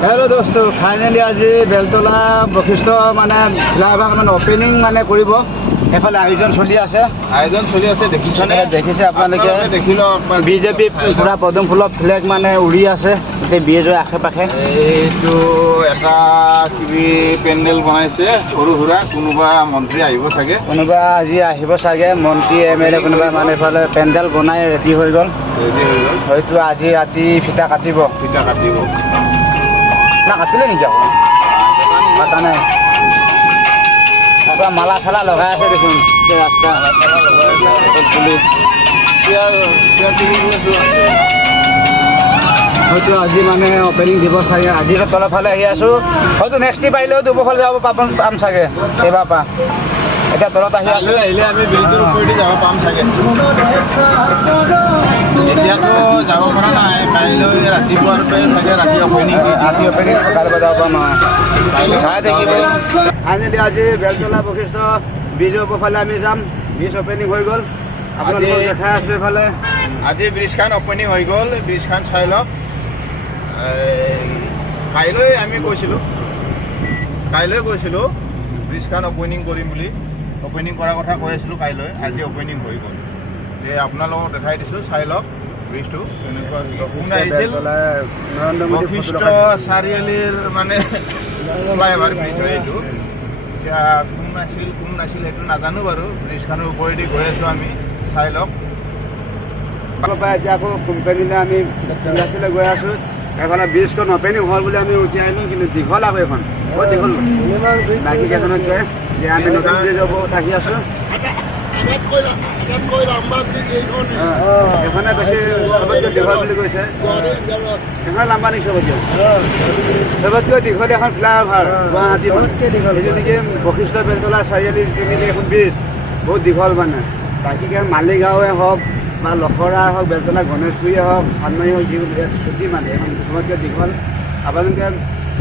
hello दोस्तों finally आज बेलतला बशिष्ठ माने फ्लाइओभार মানে ওপেনিং মানে কৰিব এফালে আয়োজন চলি আছে দেখিছনে দেখিছে আপোনালোকে দেখিলো বিজেপি পুৰা পদম ফুলৰ ফ্লেগ মানে উৰি আছে তে বিজেপিৰ আশে-পাশে এইটো এটা কিবি পেন্ডেল বনাইছে সৰু সুৰা কোনোবা মন্ত্ৰী আহিব চাগে কোনোবা আজি আহিব চাগে মন্ত্ৰী এমএলএ কোনোবা মানে এফালে পেন্ডেল বনাই ৰেডি হৈ গ'ল হয়তো আজি ৰাতি ফিটা কাটিব না কাটিলে নেকি আকৌ কাটা নাই তাৰপৰা মালা চালা লগাই আছে দেখোন ৰাস্তা হয়তো আজি মানে অপেনিং দিব চাগে আজি তলৰ ফালে আহি আছোঁ হয়তো নেক্সট ট্ৰিপ আহিলেও দুবৰফালে যাব পাম চাগে এইবাৰ পৰা এতিয়া তলত আহি আছোঁ আহিলে আমি ব্ৰিজৰ ওপৰেদি যাব পাম চাগে এতিয়াতো যাব পৰা নাই কাইলৈ ৰাতিপুৱাৰ পৰা চাগে ৰাতি অপেনিং কাইলৈ যাব পৰা নহয় চাই থাকিব ফাইনেলি আজি বেলতলা বশিষ্ঠ ব্ৰিজৰ ওপৰফালে আমি যাম ব্ৰিজ অপেনিং হৈ গ'ল আপোনালোকক দেখাই আছোঁ এইফালে আজি ব্ৰিজখন অপেনিং হৈ গ'ল ব্ৰিজখন চাই লওক কাইলৈ আমি কৈছিলোঁ ব্ৰিজখন অপেনিং কৰিম বুলি অপেনিং কৰাৰ কথা কৈ আছিলোঁ কাইলৈ আজি অপেনিং হৈ গ'ল যে আপোনালোকক দেখাই দিছোঁ চাই লওক ব্ৰিজটো কেনেকুৱা কোন আহিছিল বশিষ্ঠ চাৰিআলিৰ মানে ফ্লাইঅভাৰ ব্ৰিজ হয় এইটো এতিয়া কোন নাছিল সেইটো নাজানো বাৰু ব্ৰিজখনৰ ওপৰেদি গৈ আছোঁ আমি চাই লওক এতিয়া আকৌ কোম্পানীলৈ আমি ইণ্ডাষ্ট্ৰীলৈ গৈ আছোঁ এইফালে ব্ৰিজখন অপেনিং হ'ল বুলি আমি উঠি আহিলোঁ কিন্তু দীঘল আকৌ এইখন বহুত দীঘল বাকী কেইখনত গৈ যে আমি নতুন ব্ৰিজ হ'ব আহি আছোঁ এইখনে বেছি চবতকৈ দীঘল বুলি কৈছে এইখন লাম্বা নেকি চবতকৈ দীঘল এখন ফ্লাইঅভাৰ গুৱাহাটী এইটো নেকি বশিষ্ঠ বেলতলা চাৰিআলি নেকি এখন ব্ৰিজ বহুত দীঘল মানে বাকী মালিগাঁৱে হওক বা লখৰা হওক বেলতলা গণেশগুৰিয়ে হওক চানমাৰী হওক যিবোৰ ছুটি মানে এখন চবতকৈ দীঘল আপোনালোকে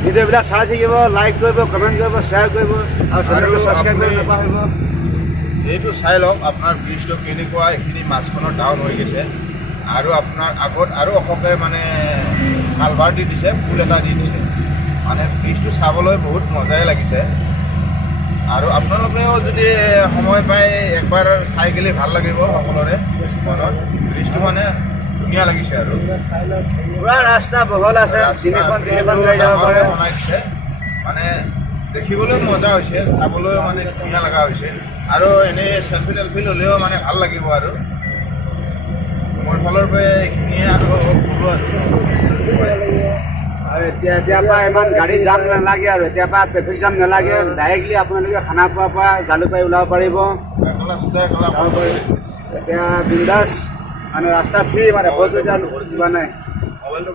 ভিডিঅ'বিলাক চাই থাকিব লাইক কৰিব কমেণ্ট কৰিব শ্বেয়াৰ কৰিব আৰু চেনেলটো ছাবস্ক্ৰাইব কৰিব নাপাহৰিব এইটো চাই লওক আপোনাৰ ব্ৰিজটো কেনেকুৱা এইখিনি মাছখনৰ ডাউন হৈ গৈছে আৰু আপোনাৰ আগত আৰু অশোকে মানে কালভাৰ দি দিছে পুল এটা দি দিছে মানে ব্ৰিজটো চাবলৈ বহুত মজাই লাগিছে আৰু আপোনালোকেও যদি সময় পায় একবাৰ চাই গ'লে ভাল লাগিব সকলোৰে মনত ব্ৰিজটো মানে ধুনীয়া লাগিছে আৰু পুৰা ৰাস্তা বহল আছে বনাই দিছে মানে দেখিবলৈ মজা হৈছে চাবলৈও মানে ধুনীয়া লগা হৈছে আৰু এনেই চেলফি টেলফি ল'লেও মানে ভাল লাগিব আৰু মোৰ ফালৰ পৰা এইখিনিয়ে আৰু এতিয়াৰ পৰা ইমান গাড়ী জাম নালাগে আৰু এতিয়াৰ পৰা ট্ৰেফিক জাম নালাগে ডাইৰেক্টলি আপোনালোকে খানাপাৰাৰ পৰা জালুকবাৰী ওলাব পাৰিব এতিয়া বিন্দাছ মানে ৰাস্তা ফ্ৰী মানে বহুত যোৱা নাই মোবাইলটো